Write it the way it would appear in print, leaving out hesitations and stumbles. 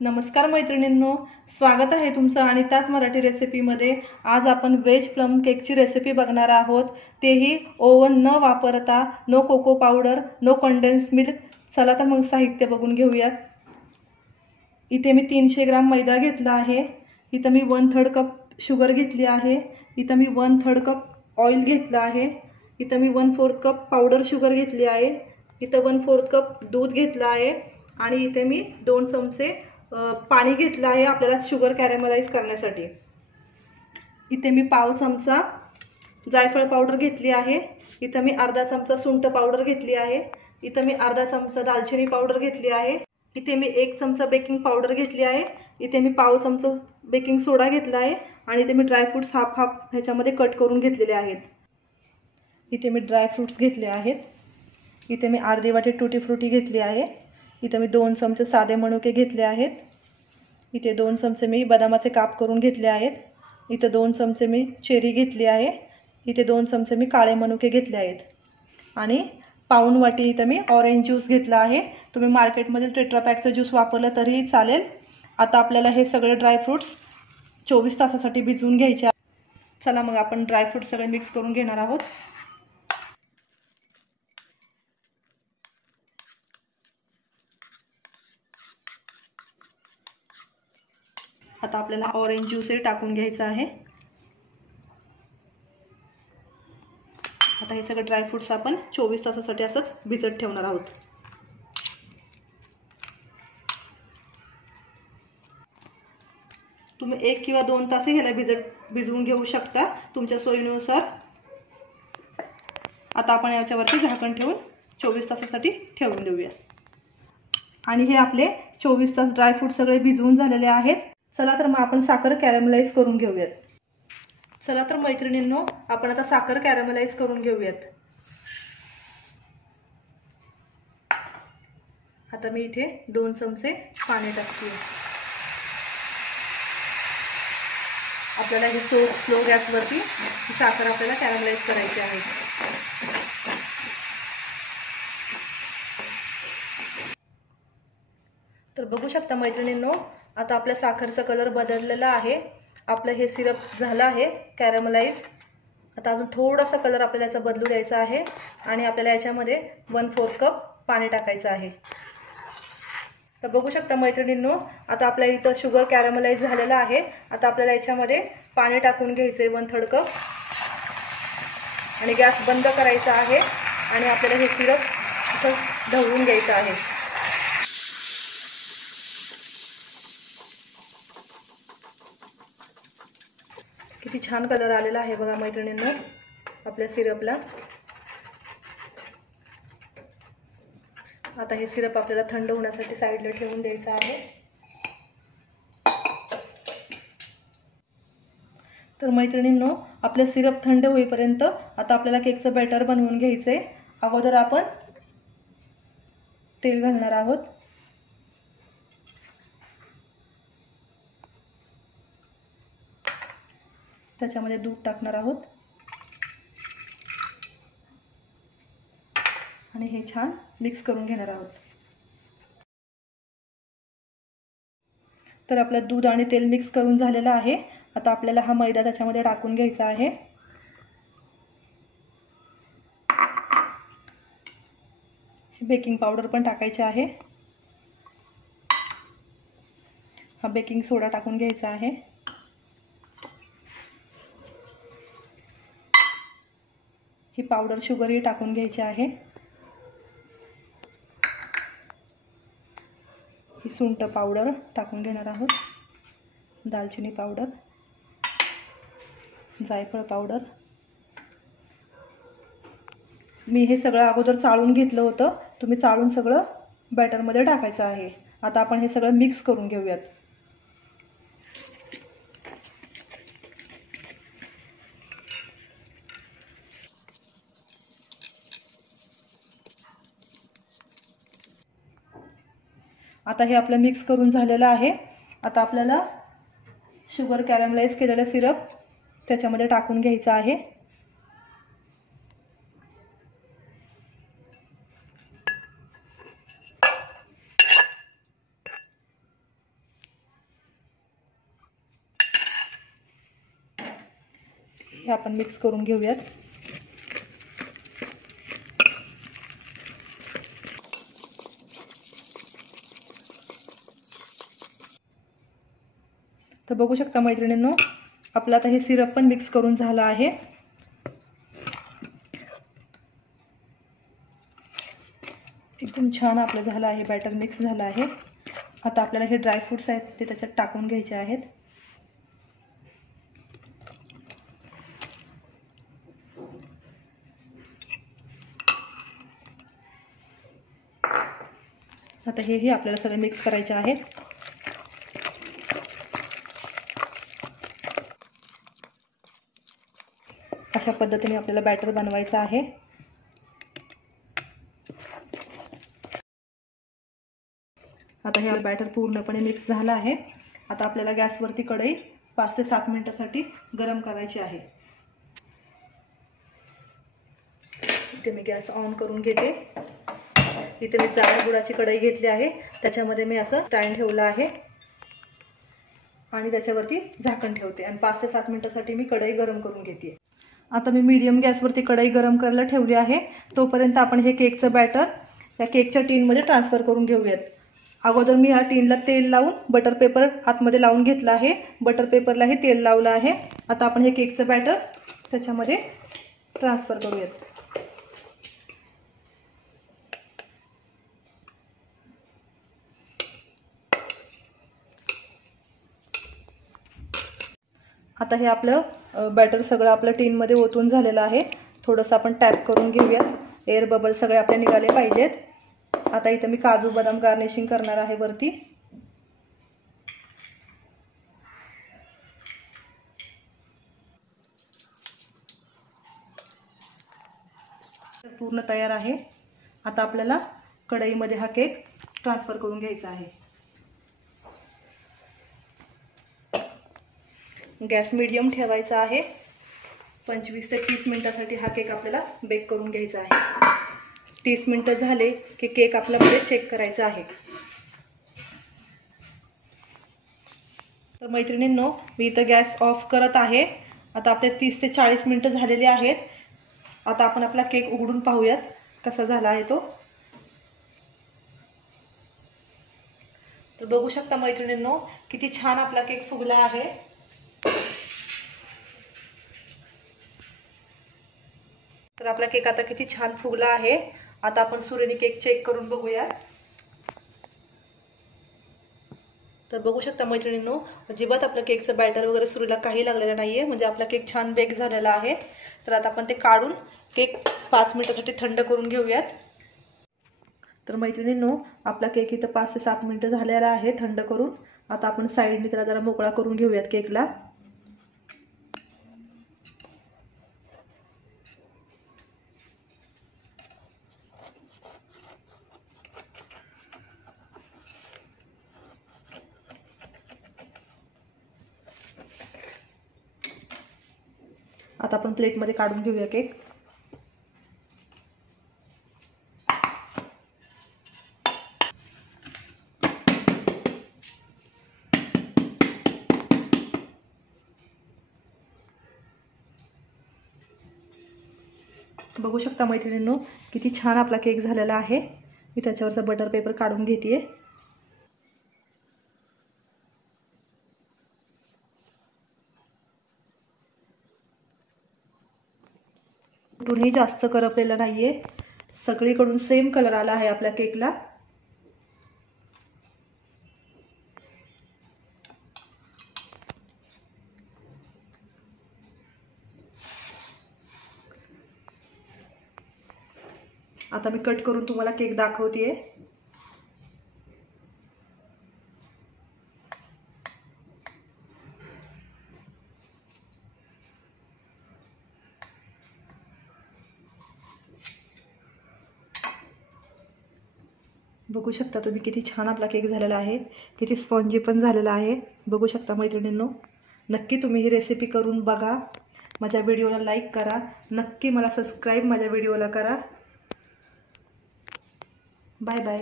नमस्कार मैत्रिणींनो, स्वागत आहे तुमचं अनिताच मराठी रेसिपीमध्ये। आज आपण वेज प्लम केकची रेसिपी बघणार आहोत, तेही ओव्हन न वापरता, no cocoa powder, no condense milk. चला तर मग साहित्य बघून घेऊयात। इथे मी 300 ग्राम मैदा घेतला आहे। इथे मी 1/3 कप शुगर घेतली आहे। इथे मी 1/3 कप ऑइल घेतला आहे। इथे मी 1/4 कप पावडर शुगर घेतली आहे। इथे 1/4 कप दूध घेतला आहे आणि इथे मी 2 चमचे पाणी घेतलं आहे आपल्याला शुगर कॅरमलाइज करण्यासाठी। इथे मी पाव चमचा जायफळ पावडर घेतली आहे। इथे मी अर्धा चमचा सुंठ पावडर घेतली आहे। इथे मी अर्धा चमचा दालचिनी पावडर घेतली आहे। इथे मी 1 चमचा बेकिंग पावडर घेतली आहे। इथे मी पाव चमचा बेकिंग सोडा घेतला आहे आणि इथे मी ड्रायफ्रुट्स हाफ ह्याच्यामध्ये कट करून घेतलेले आहेत। इथे मी ड्रायफ्रुट्स घेतले आहेत। इथे मी अर्धी वाटी टूटी फ्रुटी घेतली आहे। इथे मी 2 चमचे साधे मनुके घेतले आहेत। इथे 2 चमचे मी बदामाचे काप करून घेतले आहेत। इथे 2 चमचे मी चेरी घेतली आहे। इथे 2 चमचे मी काळे मनुके घेतले आहेत आणि पाऊण वाटी इथे मी ऑरेंज ज्यूस घेतला आहे। तुम्ही मार्केटमध्ये टेट्रा पॅकचा ज्यूस वापरला तरीही चालेल। आता आपल्याला हे सगळे ड्रायफ्रुट्स 24 तासासाठी भिजवून घ्यायचे आहेत। चला मग आपण ड्रायफ्रुट्स सगळे मिक्स करून घेणार आहोत। आता आपल्याला ऑरेंज ज्यूस टाकून घ्यायचा आहे। आता हे सगळे ड्रायफ्रुट्स आपण 24 तासासाठी असंच भिजत ठेवणार आहोत। तुम्ही 1 किंवा 2 तास ह्याला भिजवून घेऊ शकता तुमच्या सोयीनुसार। आता आपण याच्यावरती झाकण ठेवून 24 तासासाठी ठेवून देऊया। आणि हे आपले 24 तास ड्रायफ्रूट सगळे भिजवून झालेले आहेत। चला तर मग आपण साखर कॅरमलाइज करून घेऊयात। चला तर मैत्रिणींनो, आपण आता साखर कॅरमलाइज करून घेऊयात। आता मी इथे 2 चमचे पाणी टाकते। आपल्याला हे स्लो गॅसवरती साखर आपल्याला कॅरमलाइज करायची आहे। तर बघू शकता मैत्रिणींनो, आता आपल्या साखरचा कलर बदललेला आहे। आपलं हे सिरप झालं आहे कॅरमलाइज। आता अजून थोडासा कलर आपल्याला याचा बदलू द्यायचा आहे आणि आपल्याला याच्यामध्ये 1/4 कप पाणी टाकायचं आहे। तर बघू शकता मैत्रिणींनो, आता आपल्या इथं शुगर कॅरमलाइज झालेला आहे। आता आपल्याला याच्यामध्ये पाणी टाकून घ्यायचे 1/3 कप आणि गॅस बंद करायचा आहे आणि आपल्याला हे सिरप असं ढवळून घ्यायचं आहे। किती छान कलर आलेला आहे बघा मैत्रिणींनो आपल्या सिरपला। आता हे सिरप आपल्याला थंड होण्यासाठी साईडला ठेवून द्यायचं आहे। तर मैत्रिणींनो, आपले सिरप थंड होईपर्यंत आता आपल्याला केकचं बॅटर बनवून घ्यायचंय। अगोदर आपण तेल घालणार आहोत। त्याच्यामध्ये दूध टाकणार आहोत आणि हे छान मिक्स करून घेणार आहोत। तर आपलं दूध आणि तेल मिक्स करून झालेलं आहे। आता आपल्याला हा मैदा त्याच्यामध्ये टाकून घ्यायचा आहे। बेकिंग पावडर पण टाकायची आहे। हा बेकिंग सोडा टाकून घ्यायचा आहे। ही पावडर शुगर ही टाकून घ्यायची आहे। ही सुंठ पावडर टाकून घेणार आहोत। दालचिनी पावडर, जायफळ पावडर। मी हे सगळं अगोदर चाळून घेतलं होतं। तुम्ही चाळून सगळं बॅटरमध्ये टाकायचं आहे। आता आपण हे सगळं मिक्स करून घेऊयात। आता हे आपलं मिक्स करून झालेलं आहे। आता आपल्याला शुगर कॅरमलाइज केलेलं सिरप त्याच्यामध्ये टाकून घ्यायचं आहे। हे आपण मिक्स करून घेऊयात. तर बघू शकता मैत्रिणींनो, आपलं आता हे सिरप पण मिक्स करून झालं आहे. एकदम छान आपलं झालं आहे, बॅटर मिक्स झालं आहे. आता आपल्याला हे ड्रायफ्रूट्स आहेत ते त्याच्यात टाकून घ्यायचे आहेत. आता हे आपल्याला सगळे मिक्स करायचे आहेत. अशा पद्धतीने आपल्याला बॅटर बनवायचं आहे. आता हे बॅटर पूर्णपणे मिक्स झालं आहे. आता आपल्याला गॅसवरती कढई 5 ते 7 मिनिटांसाठी गरम करायची आहे. इथे मी गॅस ऑन करून घेते. इथे मी जाड बुडाची कढई घेतली आहे. त्याच्यामध्ये मी असं स्टँड ठेवलं आहे आणि त्याच्यावरती झाकण ठेवते आणि 5 ते 7 मिनिटांसाठी मी कढई गरम करून घेते. आता मी मीडियम गॅसवरती कढई गरम करायला ठेवली आहे. तोपर्यंत आपण हे केकचं बॅटर या केकच्या टीनमध्ये ट्रान्सफर करून घेऊयात. अगोदर मी ह्या टीनला तेल लावून बटर पेपर आतमध्ये लावून घेतला आहे. बटर पेपरलाही तेल लावलं आहे. आता आपण हे केकचं बॅटर त्याच्यामध्ये ट्रान्सफर करूयात. आता हे आपलं बॅटर सगळं आपलं टीनमध्ये ओतून झालेलं आहे. थोडंसं आपण टॅप करून घेऊयात. एअर बबल सगळे आपले निघाले पाहिजेत. आता इथं मी काजू बदाम गार्निशिंग करणार आहे वरती. पूर्ण तयार आहे. आता आपल्याला कढईमध्ये हा केक ट्रान्सफर करून घ्यायचा आहे. गॅस मीडियम ठेवायचा आहे. 25 ते 30 मिनिटांसाठी हा केक आपल्याला बेक करून घ्यायचा आहे. 30 मिनिटं झाले की केक आपल्याकडे चेक करायचा आहे. तर मैत्रिणींनो, मी इथं गॅस ऑफ करत आहे. आता आपले 30 ते 40 मिनिटं झालेली आहेत. आता आपण आपला केक उघडून पाहूयात कसा झाला आहे तो. तर बघू शकता मैत्रिणींनो, किती छान आपला केक फुगला आहे. तर आपला केक आता किती छान फुगला आहे. आता आपण सुरीने केक चेक करून बघूया. तर बघू शकता मैत्रिणींनो, अजिबात आपल्या केकचं बॅटर वगैरे सुरीला काही लागलेलं नाहीये. म्हणजे आपला केक छान बेक झालेला आहे. तर आता आपण ते काढून केक 5 मिनिटांसाठी थंड करून घेऊयात. तर मैत्रिणींनो, आपला केक इथं 5 ते 7 मिनिटं झालेला आहे थंड करून. आता आपण साईडने त्याला जरा मोकळा करून घेऊयात केकला. आता आपण प्लेटमध्ये काढून घेऊया केक. बघू शकता मैत्रिणींनो, किती छान आपला केक झालेला आहे. मी त्याच्यावरचा बटर पेपर काढून घेते. कुठूनही जास्त करपलेला नाहीये. सगळीकडून सेम कलर आला आहे आपल्या केकला. आता मी कट करून तुम्हाला केक दाखवतेय. बघू शकता तुम्ही किती छान आपला केक झालेला आहे. किती स्पॉन्जी पण झालेला आहे. बघू शकता मैत्रिणींनो, नक्की तुम्ही ही रेसिपी करून बघा. माझ्या व्हिडिओला लाईक करा. नक्की मला सबस्क्राईब माझ्या व्हिडिओला करा. Bye bye.